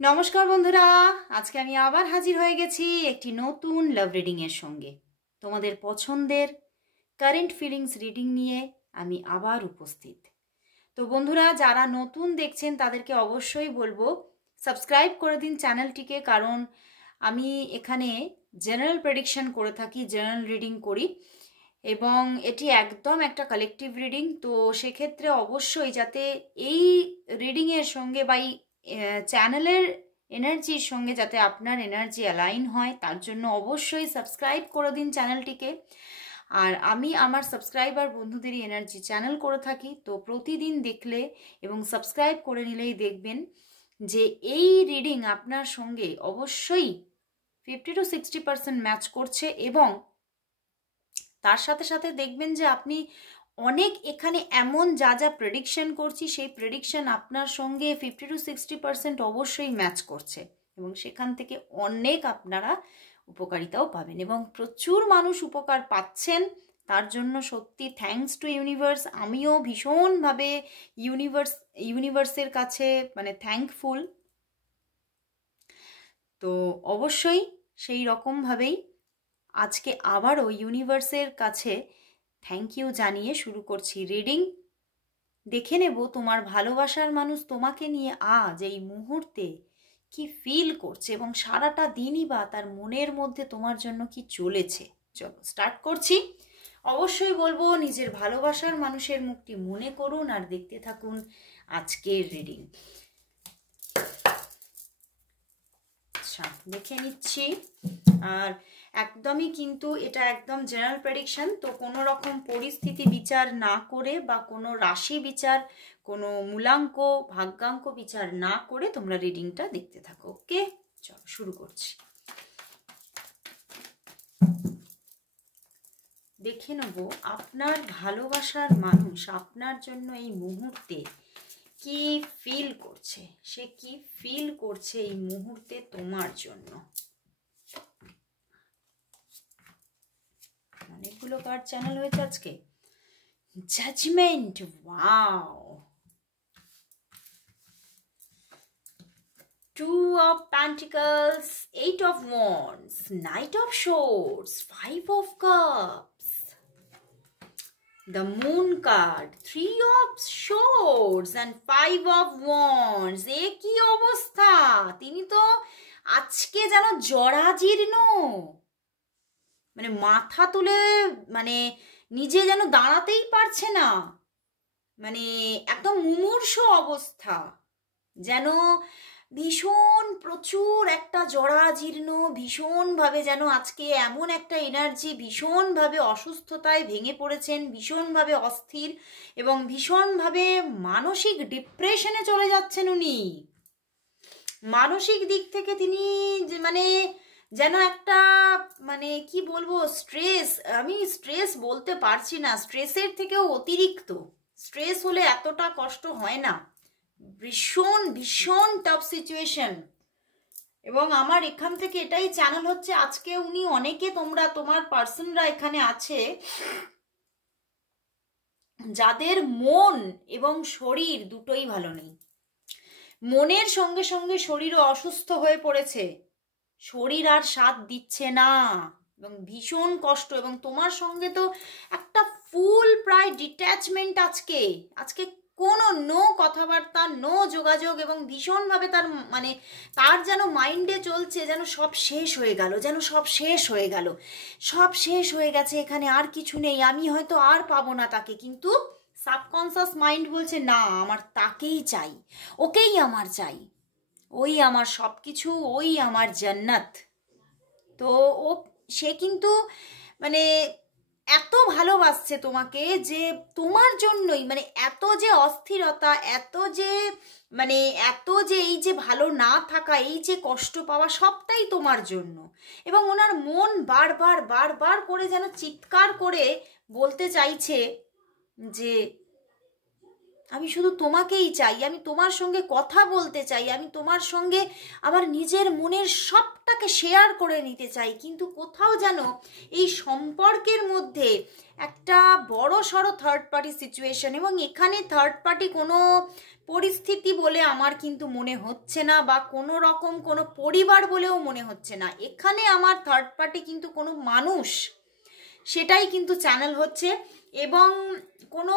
নমস্কার বন্ধুরা, আজকে আমি আবার হাজির হয়ে গেছি একটি নতুন লাভ রিডিং এর সঙ্গে। তোমাদের পছন্দের কারেন্ট ফিলিংস রিডিং নিয়ে আমি আবার উপস্থিত। তো বন্ধুরা, যারা নতুন দেখছেন তাদেরকে অবশ্যই বলবো সাবস্ক্রাইব করে দিন চ্যানেলটিকে, কারণ আমি এখানে জেনারেল প্রেডিকশন করে থাকি, জেনারেল রিডিং করি এবং এটি একদম একটা কালেকটিভ রিডিং। তো সেক্ষেত্রে অবশ্যই যাতে এই রিডিংয়ের সঙ্গে বা এই চ্যানেলের এনার্জির সঙ্গে যাতে আপনার এনার্জি অ্যালাইন হয়, তার জন্য অবশ্যই সাবস্ক্রাইব করে দিন চ্যানেলটিকে। আর আমি আমার সাবস্ক্রাইবার বন্ধুদেরই এনার্জি চ্যানেল করে থাকি, তো প্রতিদিন দেখলে এবং সাবস্ক্রাইব করে নিলেই দেখবেন যে এই রিডিং আপনার সঙ্গে অবশ্যই 50-60% ম্যাচ করছে এবং তার সাথে সাথে দেখবেন যে আপনি অনেক এখানে এমন যা যা প্রেডিকশন করছি সেই প্রেডিকশন আপনার সঙ্গে 50-60% অবশ্যই ম্যাচ করছে এবং সেখান থেকে অনেক আপনারা উপকারিতাও পাবেন এবং প্রচুর মানুষ উপকার পাচ্ছেন। তার জন্য সত্যি থ্যাঙ্কস টু ইউনিভার্স। আমিও ভীষণভাবে ইউনিভার্সের কাছে থ্যাঙ্কফুল। তো অবশ্যই সেই রকমভাবেই আজকে আবারও ইউনিভার্সের কাছে থ্যাংক ইউ জানিয়ে শুরু করছি রিডিং। দেখে নেব তোমার ভালোবাসার মানুষ তোমাকে নিয়ে আজ এই মুহূর্তে কি ফিল করছে এবং সারাটা দিনই বা তার মনের মধ্যে তোমার জন্য কি চলেছে। চলো স্টার্ট করছি। অবশ্যই বলবো নিজের ভালোবাসার মানুষের মুখটি মনে করুন আর দেখতে থাকুন আজকের রিডিং। আচ্ছা, দেখে নিচ্ছি। আর একদমই কিন্তু এটা একদম জেনারেল প্রেডিকশন, তো কোনো রকম পরিস্থিতি বিচার না করে বা কোনো রাশি বিচার, কোনো মূলাঙ্ক ভাগ্যাঙ্ক বিচার না করে তোমরা রিডিংটা দেখতে থাকো। ওকে, চলো শুরু করছি। দেখে নেব আপনার ভালোবাসার মানুষ আপনার জন্য এই মুহূর্তে কি ফিল করছে, সে কি ফিল করছে এই মুহূর্তে তোমার জন্য। অনেকগুলো কার্ড চ্যানেল হয়েছে আজকে। Judgement, wow, 2 of Pentacles, 8 of Wands, Knight of Swords, 5 of Cups, the Moon card, 3 of Swords and 5 of Wands। এ কি অবস্থা! তিনি তো আজকে যেন জরাজীর্ণ, মাথা তুলে নিজে যেন দাঁড়াতেই পারছে না, একদম মুমূর্ষ অবস্থা, যেন ভীষণ প্রচুর একটা জরাজীর্ণ, ভীষণভাবে যেন আজকে এমন একটা এনার্জি, ভীষণভাবে অসুস্থতায় ভেঙে পড়েছেন, ভীষণভাবে অস্থির এবং ভীষণভাবে মানসিক ডিপ্রেশনে চলে যাচ্ছেন উনি। মানসিক দিক থেকে তিনি যেন একটা কি বলবো, স্ট্রেস, আমি স্ট্রেস বলতে পারছি না, স্ট্রেসের থেকেও অতিরিক্ত। স্ট্রেস হলে এতটা কষ্ট হয় না, ভীষণ ভীষণ টাফ সিচুয়েশন। এবং আমার এখান থেকে এটাই চ্যানেল হচ্ছে আজকে উনি অনেকে তোমার পার্সনরা এখানে আছে যাদের মন এবং শরীর দুটোই ভালো নেই। মনের সঙ্গে সঙ্গে শরীরও অসুস্থ হয়ে পড়েছে, শরীর আর সাথ দিচ্ছে না এবং ভীষণ কষ্ট। এবং তোমার সঙ্গে তো একটা ফুল প্রায় ডিট্যাচমেন্ট আজকে কোনো নো কথাবার্তা, নো যোগাযোগ এবং ভীষণভাবে তার যেন মাইন্ডে চলছে যেন সব শেষ হয়ে গেল, যেন সব শেষ হয়ে গেল, সব শেষ হয়ে গেছে, এখানে আর কিছু নেই, আমি হয়তো আর পাবো না তাকে। কিন্তু সাবকনসিয়াস মাইন্ড বলছে না, আমার তাকেই চাই, ওকেই আমার চাই, ওই আমার সব কিছু, ওই আমার জান্নাত। তো সে কিন্তু এত ভালোবাসছে তোমাকে যে তোমার জন্যই এত যে অস্থিরতা, এত যে এই যে ভালো না থাকা, এই যে কষ্ট পাওয়া, সবটাই তোমার জন্য। এবং ওনার মন বারবার বারবার করে যেন চিৎকার করে বলতে চাইছে যে আমি শুধু তোমাকেই চাই, আমি তোমার সঙ্গে কথা বলতে চাই, আমি তোমার সঙ্গে আমার নিজের মনের সবটাকে শেয়ার করে নিতে চাই। কিন্তু কোথাও যেন এই সম্পর্কের মধ্যে একটা বড় সড়ো থার্ড পার্টি সিচুয়েশন, এবং এখানে থার্ড পার্টি কোনো পরিস্থিতি বলে আমার কিন্তু মনে হচ্ছে না, বা কোনো রকম কোনো পরিবার বলেও মনে হচ্ছে না। এখানে আমার থার্ড পার্টি কিন্তু কোনো মানুষ, সেটাই কিন্তু চ্যানেল হচ্ছে। এবং কোনো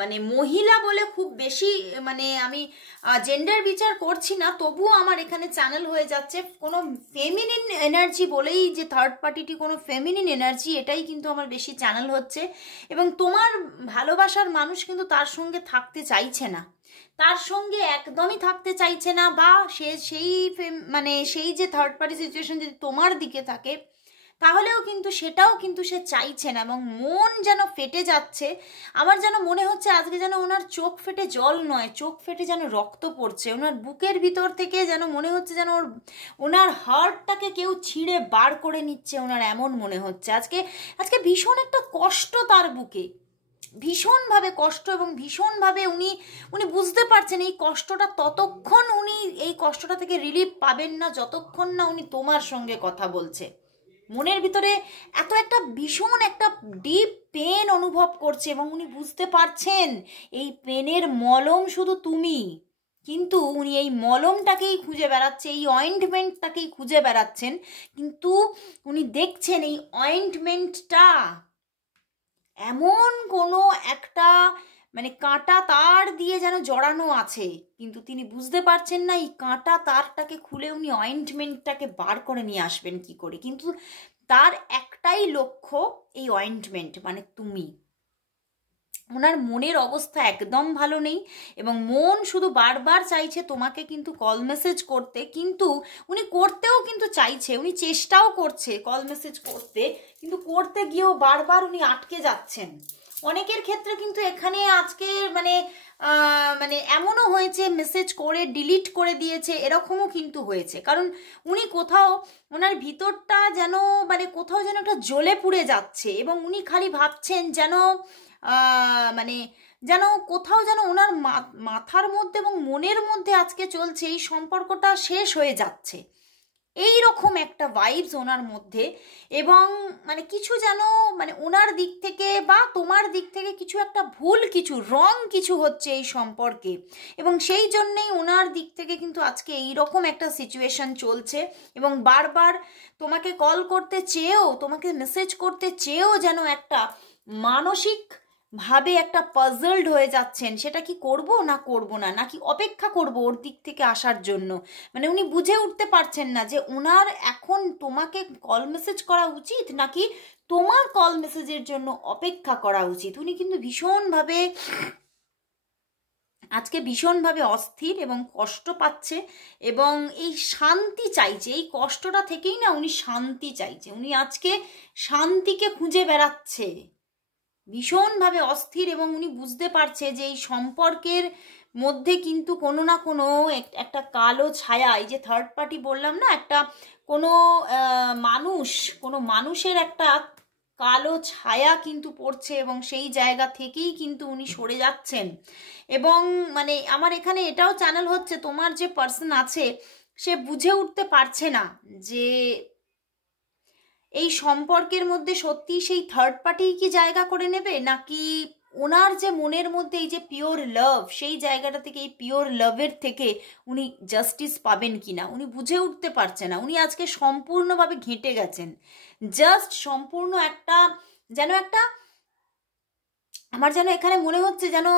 মানে মহিলা বলে খুব বেশি, মানে আমি জেন্ডার বিচার করছি না, তবুও আমার এখানে চ্যানেল হয়ে যাচ্ছে কোনো ফেমিনিন এনার্জি বলেই, যে থার্ড পার্টিটি কোনো ফেমিনিন এনার্জি, এটাই কিন্তু আমার বেশি চ্যানেল হচ্ছে। এবং তোমার ভালোবাসার মানুষ কিন্তু তার সঙ্গে থাকতে চাইছে না, তার সঙ্গে একদমই থাকতে চাইছে না, বা সেই মানে সেই যে থার্ড পার্টি সিচুয়েশন যদি তোমার দিকে থাকে তাহলেও কিন্তু সেটাও কিন্তু সে চাইছে না। এবং মন যেন ফেটে যাচ্ছে, আমার যেন মনে হচ্ছে আজকে যেন ওনার চোখ ফেটে জল নয়, চোখ ফেটে যেন রক্ত পড়ছে ওনার বুকের ভিতর থেকে, যেন মনে হচ্ছে যেন ওনার হার্টটাকে কেউ ছিঁড়ে বার করে নিচ্ছে, ওনার এমন মনে হচ্ছে। আজকে আজকে ভীষণ একটা কষ্ট তার বুকে, ভীষণভাবে কষ্ট, এবং ভীষণভাবে উনি বুঝতে পারছেন এই কষ্টটা ততক্ষণ উনি এই কষ্টটা থেকে রিলিফ পাবেন না যতক্ষণ না উনি তোমার সঙ্গে কথা বলছে। মনের ভিতরে এত একটা ভীষণ একটা ডিপ পেন অনুভব করছে, এবং উনি বুঝতে পারছেন এই পেনের মলম শুধু তুমি। কিন্তু উনি এই মলমটাকেই খুঁজে বেড়াচ্ছে, এই অয়েন্টমেন্টটাকেই খুঁজে বেড়াচ্ছেন, কিন্তু উনি দেখছেন এই অয়েন্টমেন্টটা এমন কোনো একটা মানে কাঁটা তার দিয়ে যেন জড়ানো আছে, কিন্তু তিনি বুঝতে পারছেন না এই কাঁটা তারটাকে খুলে উনি অয়েন্টমেন্টটাকে বার করে নিয়ে আসবেন কি করে। কিন্তু তার একটাই লক্ষ্য, এই অয়েন্টমেন্ট মানে তুমি। ওনার মনের অবস্থা একদম ভালো নেই, এবং মন শুধু বারবার চাইছে তোমাকে কিন্তু কল মেসেজ করতে, কিন্তু উনি করতেও কিন্তু চাইছে, উনি চেষ্টাও করছে কল মেসেজ করতে, কিন্তু করতে গিয়েও বারবার উনি আটকে যাচ্ছেন। অনেকের ক্ষেত্রে কিন্তু এখানে আজকে মানে মানে এমনও হয়েছে মেসেজ করে ডিলিট করে দিয়েছে, এরকমও কিন্তু হয়েছে। কারণ উনি কোথাও ওনার ভিতরটা যেন মানে কোথাও যেন একটা জ্বলে পুড়ে যাচ্ছে, এবং উনি খালি ভাবছেন যেন মানে যেন কোথাও যেন ওনার মাথার মধ্যে এবং মনের মধ্যে আজকে চলছে এই সম্পর্কটা শেষ হয়ে যাচ্ছে, এই রকম একটা ভাইবস ওনার মধ্যে। এবং মানে কিছু যেন মানে ওনার দিক থেকে বা তোমার দিক থেকে কিছু একটা ভুল, কিছু রং কিছু হচ্ছে এই সম্পর্কে, এবং সেই জন্যেই ওনার দিক থেকে কিন্তু আজকে এই রকম একটা সিচুয়েশন চলছে। এবং বারবার তোমাকে কল করতে চেয়েও, তোমাকে মেসেজ করতে চেয়েও যেন একটা মানসিক ভাবে একটা পাজলড হয়ে যাচ্ছেন, সেটা কি করব না করব না, নাকি অপেক্ষা করব ওর দিক থেকে আসার জন্য। মানে উনি বুঝে উঠতে পারছেন না যে ওনার এখন তোমাকে কল মেসেজ করা উচিত নাকি তোমার কল মেসেজের জন্য অপেক্ষা করা উচিত। উনি কিন্তু ভীষণভাবে আজকে ভীষণভাবে অস্থির এবং কষ্ট পাচ্ছে, এবং এই শান্তি চাইছে, এই কষ্টটা থেকেই না উনি শান্তি চাইছে, উনি আজকে শান্তিকে খুঁজে বেড়াচ্ছে, ভীষণভাবে অস্থির। এবং উনি বুঝতে পারছে যে এই সম্পর্কের মধ্যে কিন্তু কোনো না কোনো একটা কালো ছায়া, এই যে থার্ড পার্টি বললাম না, একটা কোনো কোনো মানুষের একটা কালো ছায়া কিন্তু পড়ছে, এবং সেই জায়গা থেকেই কিন্তু উনি সরে যাচ্ছেন। এবং মানে আমার এখানে এটাও চ্যানেল হচ্ছে তোমার যে পার্সন আছে সে বুঝে উঠতে পারছে না যে এই সম্পর্কের মধ্যে সত্যি সেই থার্ড পার্টি কি জায়গা করে নেবে, নাকি ওনার যে মনের মধ্যে এই যে পিওর লাভ, সেই জায়গাটা থেকে এই পিওর লাভের থেকে উনি জাস্টিস পাবেন কিনা উনি বুঝে উঠতে পারছে না। উনি আজকে সম্পূর্ণভাবে ঘেঁটে গেছেন, জাস্ট সম্পূর্ণ একটা যেন একটা আমার যেন এখানে মনে হচ্ছে যেন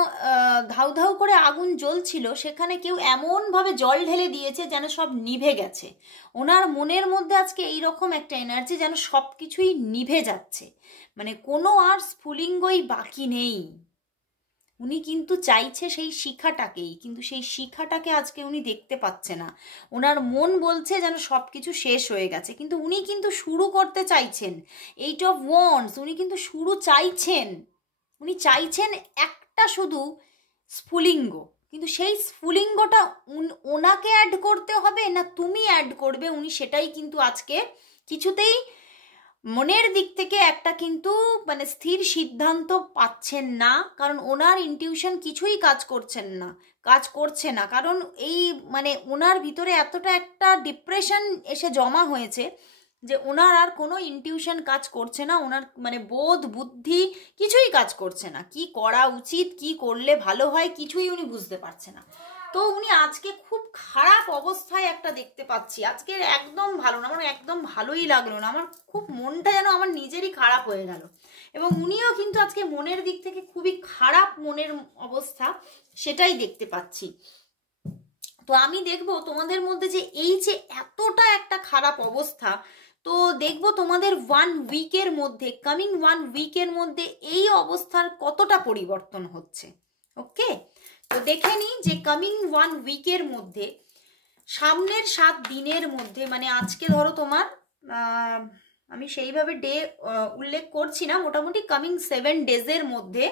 ধাউ ধাউ করে আগুন জ্বলছিল, সেখানে কেউ এমনভাবে জল ঢেলে দিয়েছে যেন সব নিভে গেছে। ওনার মনের মধ্যে আজকে এইরকম একটা এনার্জি যেন সব কিছুই নিভে যাচ্ছে, মানে কোনো আর স্ফুলিঙ্গই বাকি নেই। উনি কিন্তু চাইছে সেই শিখাটাকেই, কিন্তু সেই শিখাটাকে আজকে উনি দেখতে পাচ্ছে না। ওনার মন বলছে যেন সব কিছু শেষ হয়ে গেছে, কিন্তু উনি কিন্তু শুরু করতে চাইছেন। 8 অফ ওয়ান্ডস, উনি কিন্তু শুরু চাইছেন, উনি চাইছেন একটা শুধু স্ফুলিঙ্গ, কিন্তু সেই স্ফুলিঙ্গটা ওনাকে অ্যাড করতে হবে না তুমি অ্যাড করবে, উনি সেটাই কিন্তু আজকে কিছুতেই মনের দিক থেকে একটা কিন্তু মানে স্থির সিদ্ধান্ত পাচ্ছেন না। কারণ ওনার ইনটিউশন কিছুই কাজ করছে না, কারণ এই মানে ওনার ভিতরে এতটা একটা ডিপ্রেশন এসে জমা হয়েছে যে ওনার আর কোনো ইনটিউশন কাজ করছে না, ওনার মানে বোধ বুদ্ধি কিছুই কাজ করছে না, কি করা উচিত, কি করলে ভালো হয় কিছুই উনি বুঝতে পারছে না। তো উনি আজকে খুব খারাপ অবস্থায় একটা দেখতে পাচ্ছি, আজকে একদম ভালো না, আমার একদম ভালোই লাগলো না, আমার খুব মনটা যেন আমার নিজেরই খারাপ হয়ে গেল। এবং উনিও কিন্তু আজকে মনের দিক থেকে খুবই খারাপ মনের অবস্থা, সেটাই দেখতে পাচ্ছি। তো আমি দেখবো তোমাদের মধ্যে যে এই যে এতটা একটা খারাপ অবস্থা, তো দেখবো তোমাদের 1 উইকের মধ্যে, কামিং 1 উইকের মধ্যে এই অবস্থার কতটা পরিবর্তন হচ্ছে। ওকে, তো দেখে নিই যে কামিং 1 উইকের মধ্যে, সামনের 7 দিনের মধ্যে, মানে আজকে ধরো তোমার আমি সেইভাবে ডে উল্লেখ করছি না, মোটামুটি কামিং 7 ডেজের মধ্যে,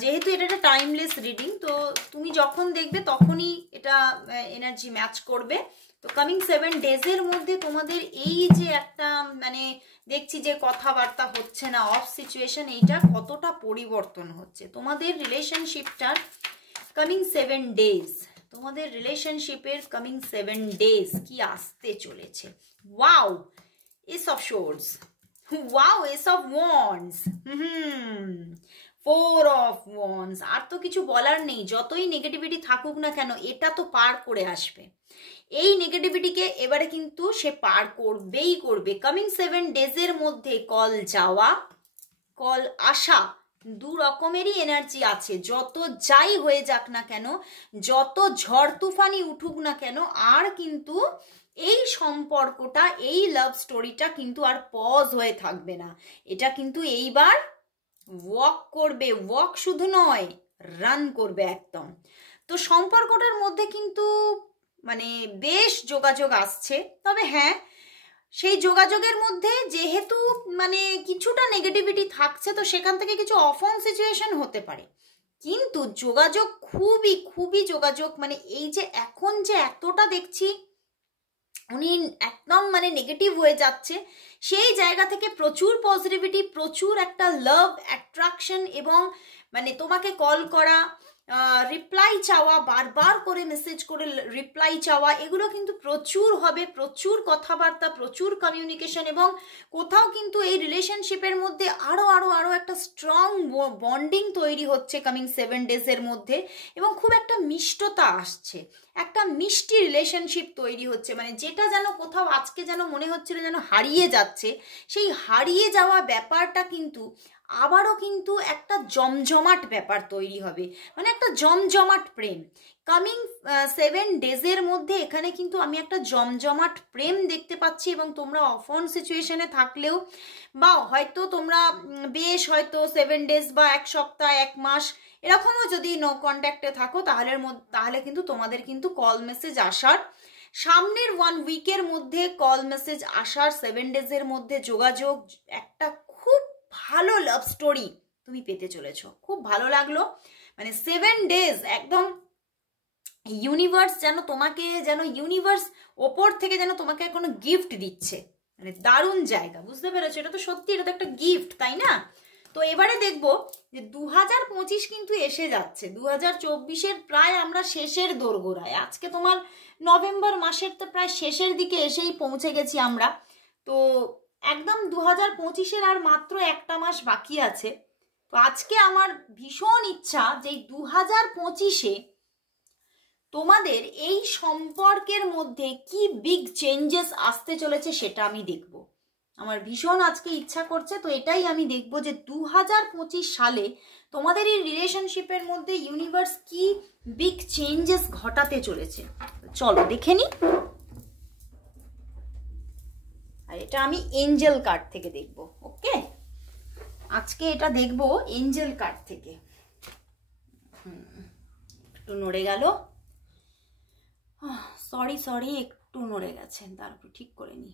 যেহেতু এটা একটা টাইমলেস রিডিং, তো তুমি যখন দেখবে তখনই এটা এনার্জি ম্যাচ করবে। তো কামিং 7 ডেজের মধ্যে তোমাদের এই যে একটা মানে দেখছি যে কথাবার্তা হচ্ছে না, অফ সিচুয়েশন, এইটা কতটা পরিবর্তন হচ্ছে তোমাদের রিলেশনশিপটার কামিং 7 ডেজ, তোমাদের রিলেশনশিপের কামিং 7 ডেজ কি আসতে চলেছে। Wow, ace of swords, wow, ace of wands, 4 of wands. আর তো কিছু বলার নেই, যতই নেগেটিভিটি থাকুক না কেন এটা তো পার করে আসবে, এই নেগেটিভিটিকে এবারে কিন্তু সে পার করবেই করবে। কামিং 7 ডেজের মধ্যে কল যাওয়া, কল আসা, দু রকমেরই এনার্জি আছে। যত যাই হয়ে যাক না কেন, যত ঝড় তুফানি উঠুক না কেন, আর কিন্তু এই সম্পর্কটা, এই লাভ স্টোরিটা কিন্তু আর পজ হয়ে থাকবে না, এটা কিন্তু এইবার ওয়াক করবে, ওয়াক শুধু নয় রান করবে একদম। তো সম্পর্কটার মধ্যে কিন্তু মানে বেশ যোগাযোগ আসছে, তবে হ্যাঁ সেই যোগাযোগের মধ্যে যেহেতু মানে কিছুটা নেগেটিভিটি থাকছে, তো সেখান থেকে কিছু অফ-অন সিচুয়েশন হতে পারে, কিন্তু যোগাযোগ খুবই খুবই যোগাযোগ, মানে এই যে এখন যে এতটা দেখছি উনি একদম মানে নেগেটিভ হয়ে যাচ্ছে, সেই জায়গা থেকে প্রচুর পজিটিভিটি, প্রচুর একটা লাভ অ্যাট্রাকশন, এবং মানে তোমাকে কল করা, রিপ্লাই চাওয়া, বারবার করে মেসেজ করে রিপ্লাই চাওয়া, এগুলো কিন্তু প্রচুর হবে, প্রচুর কথাবার্তা, প্রচুর কমিউনিকেশন, এবং কোথাও কিন্তু এই রিলেশনশিপের মধ্যে আরও আরও আরও একটা স্ট্রং বন্ডিং তৈরি হচ্ছে কামিং 7 ডেজের মধ্যে, এবং খুব একটা মিষ্টতা আসছে, একটা মিষ্টি রিলেশনশিপ তৈরি হচ্ছে, মানে যেটা যেন কোথাও আজকে যেন মনে হচ্ছিল যেন হারিয়ে যাচ্ছে, সেই হারিয়ে যাওয়া ব্যাপারটা কিন্তু আবারও কিন্তু একটা জমজমাট ব্যাপার তৈরি হবে, মানে একটা জমজমাট প্রেম কামিং 7 ডেজের মধ্যে। এখানে কিন্তু আমি একটা জমজমাট প্রেম দেখতে পাচ্ছি, এবং তোমরা অফ অন সিচুয়েশনে থাকলেও, বা হয়তো তোমরা বেশ হয়তো 7 ডেজ বা 1 সপ্তাহ 1 মাস এরকমও যদি নো কন্ট্যাক্টে থাকো, তাহলে কিন্তু তোমাদের কিন্তু কল মেসেজ আসার, সামনের 1 উইকের মধ্যে কল মেসেজ আসার, 7 ডেজের মধ্যে যোগাযোগ, একটা খুব ভালো লাভ স্টোরি তুমি পেতে চলেছো। খুব ভালো লাগলো, মানে 7 ডেজ একদম ইউনিভার্স যেন তোমাকে, যেন ইউনিভার্স ওপর থেকে যেন তোমাকে কোনো গিফট দিচ্ছে, মানে দারুণ জায়গা, বুঝতে পেরেছো? এটা তো সত্যি, এটা তো একটা গিফট, তাই না? তো এবারে দেখবো যে 2025 কিন্তু এসে যাচ্ছে, 2024-এর প্রায় আমরা শেষের দোরগোড়ায়, আজকে তোমার নভেম্বর মাসের তো প্রায় শেষের দিকে এসেই পৌঁছে গেছি আমরা। তো একদম 2025-এর আর মাত্র 1টা মাস বাকি আছে। তো আজকে আমার ভীষণ ইচ্ছা যে 2025-এ তোমাদের এই সম্পর্কের মধ্যে কি বিগ চেঞ্জেস আসতে চলেছে সেটা আমি দেখব, আমার ভীষণ আজকে ইচ্ছা করছে। তো এটাই আমি দেখব যে 2025 সালে তোমাদের এই রিলেশনশিপের মধ্যে ইউনিভার্স কি বিগ চেঞ্জেস ঘটাতে চলেছে। চলো দেখে নি। আর এটা আমি এঞ্জেল কার্ড থেকে দেখব। ওকে, আজকে এটা দেখব এঞ্জেল কার্ড থেকে। একটু নড়ে গেল, সরি একটু নড়ে গেছে, তারপর ঠিক করে নি।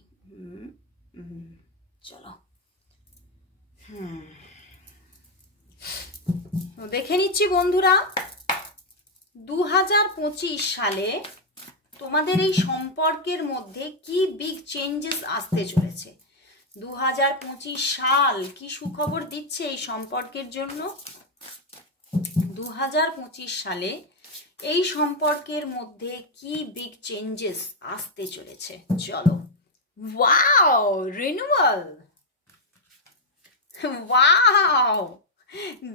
চলো দেখে নিচ্ছি বন্ধুরা, 2025 সালে তোমাদের এই সম্পর্কের মধ্যে কি বিগ চেঞ্জেস আসতে চলেছে। 2025 সাল কি সুখবর দিচ্ছে এই সম্পর্কের জন্য। 2025 সালে এই সম্পর্কের মধ্যে কি বিগ চেঞ্জেস আসতে চলেছে, চলো ওয়াও, রিনিউয়াল, ওয়াও,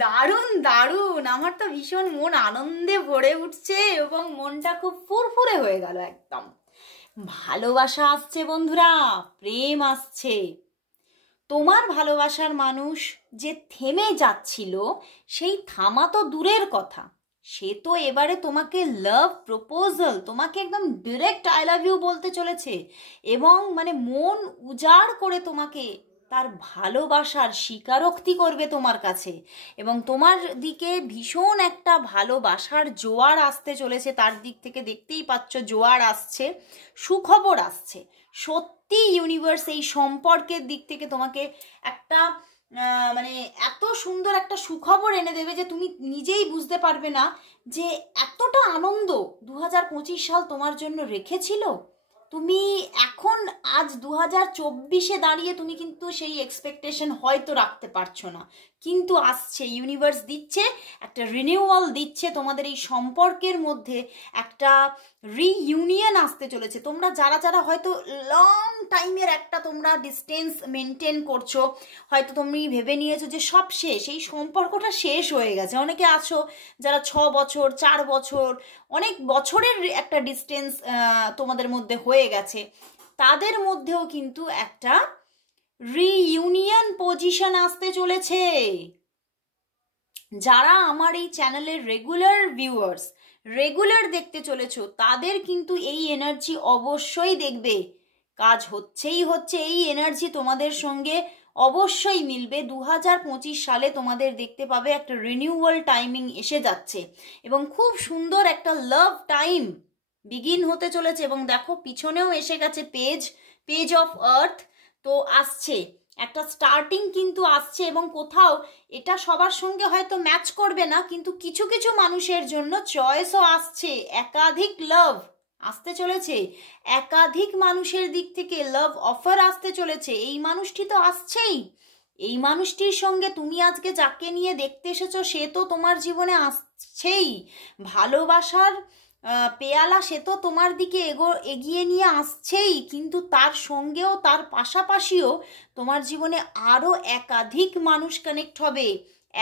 দারুণ দারুণ। আমার তো ভীষণ মন আনন্দে ভরে উঠছে এবং মনটা খুব ফুরফুরে হয়ে গেল একদম। ভালোবাসা আসছে বন্ধুরা, প্রেম আসছে। তোমার ভালোবাসার মানুষ যে থেমে যাচ্ছিল, সেই থামা তো দূরের কথা, সে তো এবারে তোমাকে লাভ প্রপোজাল, তোমাকে একদম ডিরেক্ট আই লাভ ইউ বলতে চলেছে এবং মানে মন উজাড় করে তোমাকে তার ভালোবাসার স্বীকারোক্তি করবে তোমার কাছে এবং তোমার দিকে ভীষণ একটা ভালোবাসার জোয়ার আসতে চলেছে। তার দিক থেকে দেখতেই পাচ্ছ জোয়ার আসছে, সুখবর আসছে। সত্যি ইউনিভার্স এই সম্পর্কের দিক থেকে তোমাকে একটা মানে এত সুন্দর একটা সুখবর এনে দেবে যে তুমি নিজেই বুঝতে পারবে না যে এতটা আনন্দ 2025 সাল তোমার জন্য রেখেছিল। তুমি এখন আজ 2024-এ দাঁড়িয়ে তুমি কিন্তু সেই এক্সপেকটেশন হয়তো রাখতে পারছো না, কিন্তু আসছে, ইউনিভার্স দিচ্ছে একটা রিনিউয়াল, দিচ্ছে তোমাদের এই সম্পর্কের মধ্যে একটা রিইউনিয়ন আসতে চলেছে। তোমরা যারা যারা হয়তো লং টাইমের একটা তোমরা ডিস্টেন্স মেনটেন করছো, হয়তো তুমি ভেবে নিয়েছো যে সব শেষ, এই সম্পর্কটা শেষ হয়ে গেছে। অনেকে আছো যারা 6 বছর 4 বছর অনেক বছরের একটা ডিস্টেন্স তোমাদের মধ্যে হয়ে গেছে, তাদের মধ্যেও কিন্তু একটা রিইউনিয়ন পজিশন আসতে চলেছে। যারা আমার এই চ্যানেলের রেগুলার ভিউয়ার্স, রেগুলার দেখতে চলেছো, তাদের কিন্তু এই এনার্জি অবশ্যই দেখবে কাজ হচ্ছেই হচ্ছে। এই এনার্জি তোমাদের সঙ্গে অবশ্যই মিলবে। 2025 সালে তোমাদের দেখতে পাবে একটা রিনিউয়াল টাইমিং এসে যাচ্ছে এবং খুব সুন্দর একটা লাভ টাইম বিগিন হতে চলেছে। এবং দেখো পিছনেও এসে গেছে পেজ অফ আর্থ, তো আসছে একটা স্টার্টিং কিন্তু আসছে এবং কোথাও এটা সবার সঙ্গে হয়তো ম্যাচ করবে না, কিন্তু কিছু কিছু মানুষের জন্য চয়েসও আসছে। একাধিক লাভ আসতে চলেছে, একাধিক মানুষের দিক থেকে লাভ অফার আসতে চলেছে। এই মানুষটি তো আসছেই, এই মানুষটির সঙ্গে তুমি আজকে যাকে নিয়ে দেখতে এসেছো সে তো তোমার জীবনে আসছেই। ভালোবাসার পেয়ালা সে তো তোমার দিকে এগিয়ে নিয়ে আসছেই, কিন্তু তার সঙ্গেও তার পাশাপাশিও তোমার জীবনে আরও একাধিক মানুষ কানেক্ট হবে,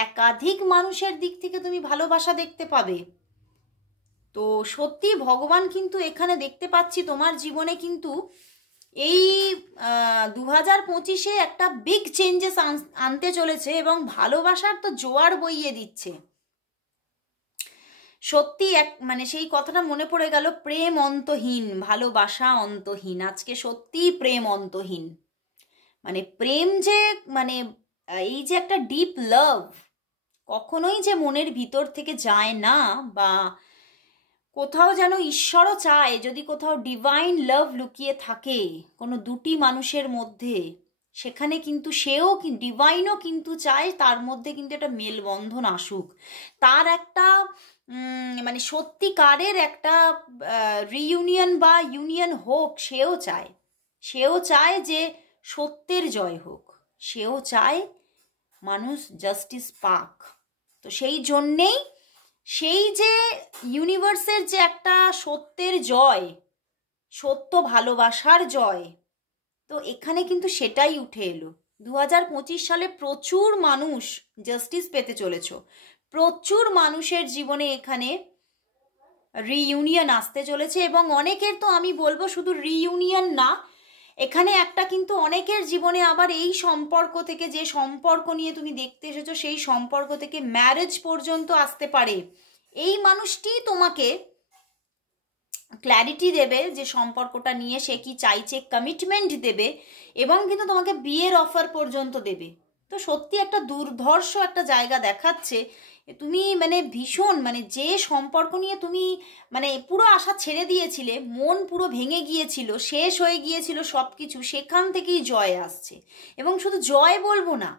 একাধিক মানুষের দিক থেকে তুমি ভালোবাসা দেখতে পাবে। তো সত্যি ভগবান কিন্তু এখানে দেখতে পাচ্ছি তোমার জীবনে কিন্তু এই 2025-এ একটা বিগ চেঞ্জেস আনতে চলেছে এবং ভালোবাসার তো জোয়ার বইয়ে দিচ্ছে। সত্যি এক মানে সেই কথাটা মনে পড়ে গেল, প্রেম অন্তহীন, ভালোবাসা অন্তহীন। আজকে সত্যি প্রেম অন্তহীন, মানে প্রেম যে মানে এই যে একটা ডিপ লাভ কখনোই যে মনের ভিতর থেকে যায় না, বা কোথাও যেন ঈশ্বরও চায় যদি কোথাও ডিভাইন লাভ লুকিয়ে থাকে কোনো দুটি মানুষের মধ্যে, সেখানে কিন্তু সেও ডিভাইনও কিন্তু চায় তার মধ্যে কিন্তু একটা মেলবন্ধন আসুক, তার একটা মানে সত্যিকারের একটা রিইউনিয়ন বা ইউনিয়ন হোক। সেও চায় যে সত্যের জয় হোক, সেও চায় মানুষ জাস্টিস পাক। তো সেই জন্যেই সেই যে ইউনিভার্সের যে একটা সত্যের জয়, সত্য ভালোবাসার জয়, তো এখানে কিন্তু সেটাই উঠে এলো। 2025 সালে প্রচুর মানুষ জাস্টিস পেতে চলেছ, প্রচুর মানুষের জীবনে এখানে রিইউনিয়ন আসতে চলেছে এবং অনেকের তো আমি বলবো শুধু রিইউনিয়ন না, এখানে একটা কিন্তু অনেকের জীবনে আবার এই সম্পর্ক থেকে, যে সম্পর্ক নিয়ে তুমি দেখতে এসেছো সেই সম্পর্ক থেকে ম্যারেজ পর্যন্ত আসতে পারে। এই মানুষটি তোমাকে ক্ল্যারিটি দেবে যে সম্পর্কটা নিয়ে সে কি চাইছে, কমিটমেন্ট দেবে এবং কিন্তু তোমাকে বিয়ের অফার পর্যন্ত দেবে। তো সত্যি একটা দুর্ধর্ষ একটা জায়গা দেখাচ্ছে। তুমি মানে ভীষণ মানে যে সম্পর্ক নিয়ে তুমি মানে পুরো আশা ছেড়ে দিয়েছিলে, মন পুরো ভেঙে গিয়েছিল, শেষ হয়ে গিয়েছিল সব কিছু, সেখান থেকেই জয় আসছে। এবং শুধু জয় বলবো না,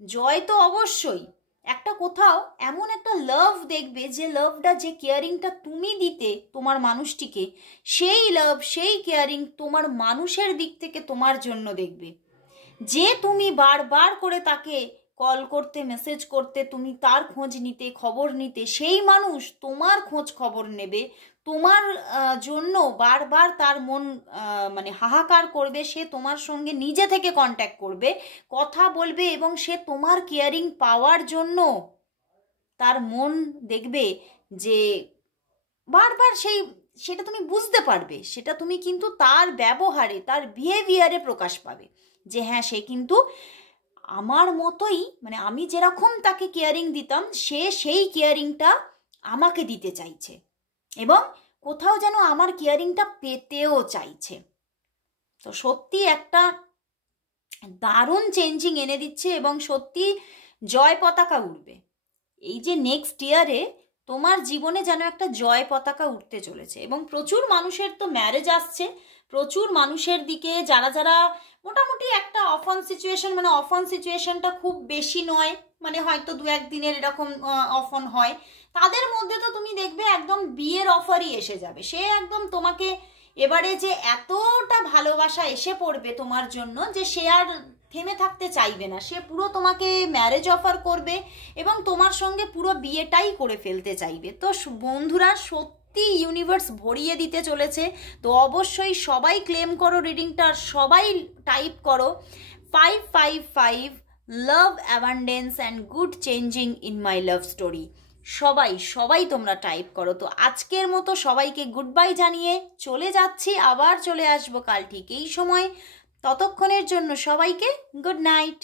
জয় তো অবশ্যই, একটা কোথাও এমন একটা লাভ দেখবে যে লাভটা, যে কেয়ারিংটা তুমি দিতে তোমার মানুষটিকে, সেই লাভ সেই কেয়ারিং তোমার মানুষের দিক থেকে তোমার জন্য দেখবে। যে তুমি বারবার করে তাকে কল করতে, মেসেজ করতে, তুমি তার খোঁজ নিতে, খবর নিতে, সেই মানুষ তোমার খোঁজ খবর নেবে, তোমার জন্য বারবার তার মন মানে হাহাকার করবে, সে তোমার সঙ্গে নিজে থেকে কন্ট্যাক্ট করবে, কথা বলবে, এবং সে তোমার কেয়ারিং পাওয়ার জন্য তার মন দেখবে যে বারবার সেটা তুমি বুঝতে পারবে, সেটা তুমি কিন্তু তার ব্যবহারে, তার বিহেভিয়ারে প্রকাশ পাবে যে হ্যাঁ, সে কিন্তু আমার মতোই, মানে আমি যেরকম তাকে কেয়ারিং দিতাম, সে সেই কেয়ারিংটা আমাকে দিতে চাইছে, এবং কোথাও যেন আমার কেয়ারিংটা পেতেও চাইছে। তো সত্যি একটা দারুণ চেঞ্জিং এনে দিচ্ছে, এবং সত্যি জয় পতাকা উঠবে। এই যে নেক্সট ইয়ারে তোমার জীবনে যেন একটা জয় পতাকা উঠতে চলেছে, এবং প্রচুর মানুষের তো ম্যারেজ আসছে, প্রচুর মানুষের দিকে যারা যারা মোটামুটি একটা অফ অন সিচুয়েশনটা খুব বেশি নয়, মানে হয়তো 2-1 দিনের এরকম অফ অন হয়, তাদের মধ্যে তো তুমি দেখবে একদম বিয়ের অফারই এসে যাবে। সে একদম তোমাকে এবারে যে এতটা ভালোবাসা এসে পড়বে তোমার জন্য যে সে আর থেমে থাকতে চাইবে না, সে পুরো তোমাকে ম্যারেজ অফার করবে এবং তোমার সঙ্গে পুরো বিয়েটাই করে ফেলতে চাইবে। তো বন্ধুরা, সত্যি ইউনিভার্স ভরিয়ে দিতে চলেছে। তো অবশ্যই সবাই ক্লেম করো রিডিংটা, সবাই টাইপ করো 555 লাভ abundance and good changing in my love story. সবাই তোমরা টাইপ করো। তো আজকের মতো সবাইকে গুড বাই জানিয়ে চলে যাচ্ছি, আবার চলে আসবো কাল ঠিক এই সময়। ততক্ষণের জন্য সবাইকে গুড নাইট।